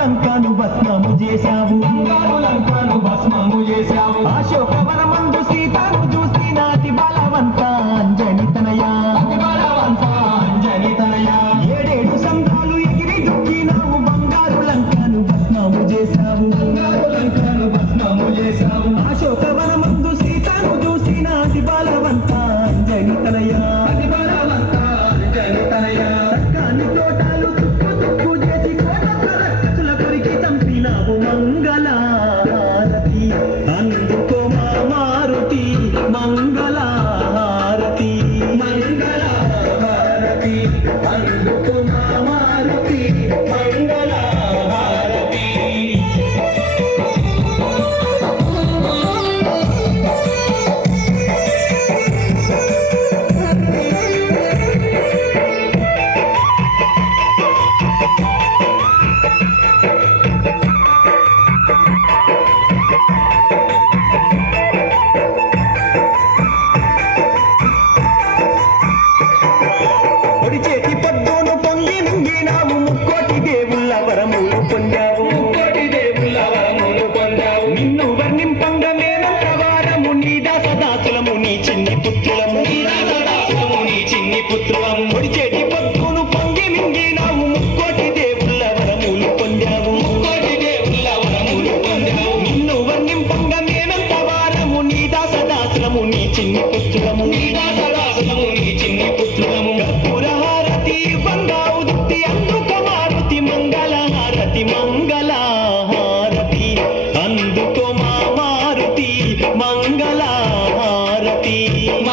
లంకాను భస్మము చేశావు. లంకను భస్మము చేశావు. అశోకవనమందు ముక్కోటి దేవుళ్ళ వరములు పొందావు. ముక్కోటి దేవుళ్ళ వరములు పొందావు. నిన్ను వర్ణింపంగ మేనంత వారము నీ దాసదాసులము నీ చిన్ని పుత్రులము. నీరాజదాసులము నీ చిన్ని పుత్రులము. ఒడి చేతి పద్దును పొంగి మింగినావు ముక్కోటి దేవుళ్ళ వరములు పొందావు. ముక్కోటి దేవుళ్ళ వరములు పొందావు. నిన్ను వర్ణింపంగ వారము నీ దాసదాసులము నీ చిన్ని పుత్రులము. నీరాజదాసులము నీ చిన్ని Oh, my.